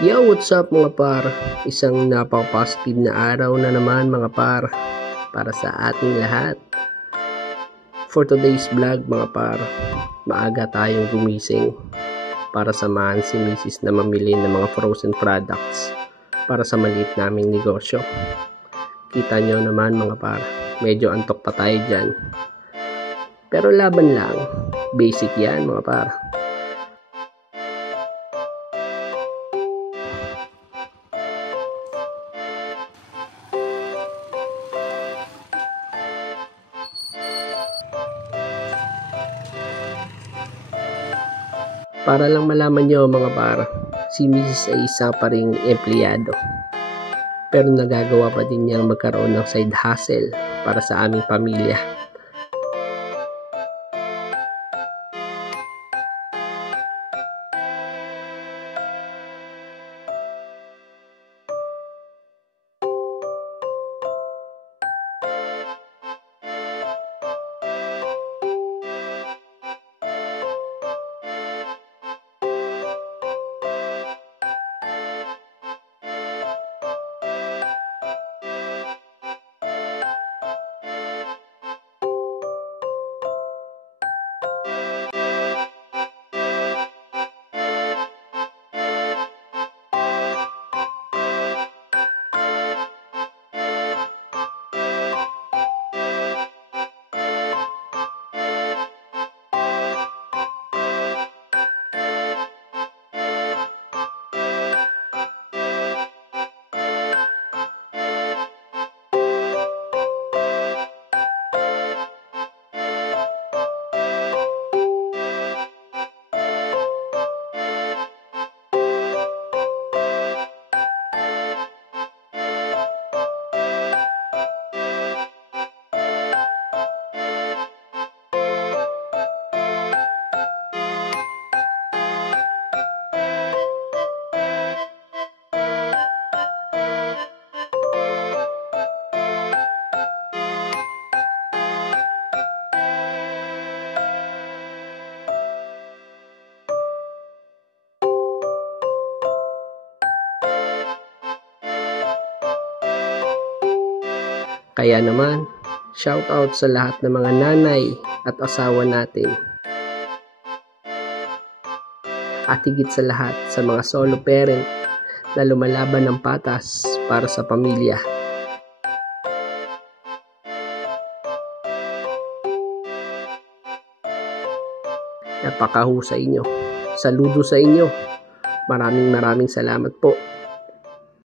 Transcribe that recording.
Yo, what's up mga par? Isang napaka-positive na araw na naman mga par para sa ating lahat. For today's vlog mga par, maaga tayong gumising para samahan si Mrs. na mamili ng mga frozen products para sa maliit naming negosyo. Kita nyo naman mga par, medyo antok pa tayo dyan. Pero laban lang, basic yan mga par. Para lang malaman nyo mga par, si Mrs. ay isa pa ring empleyado. Pero nagagawa pa din niyang magkaroon ng side hustle para sa aming pamilya. Kaya naman, shout out sa lahat ng mga nanay at asawa natin. At higit sa lahat sa mga solo parent na lumalaban ng patas para sa pamilya. Napakahusay nyo. Saludo sa inyo. Maraming salamat po.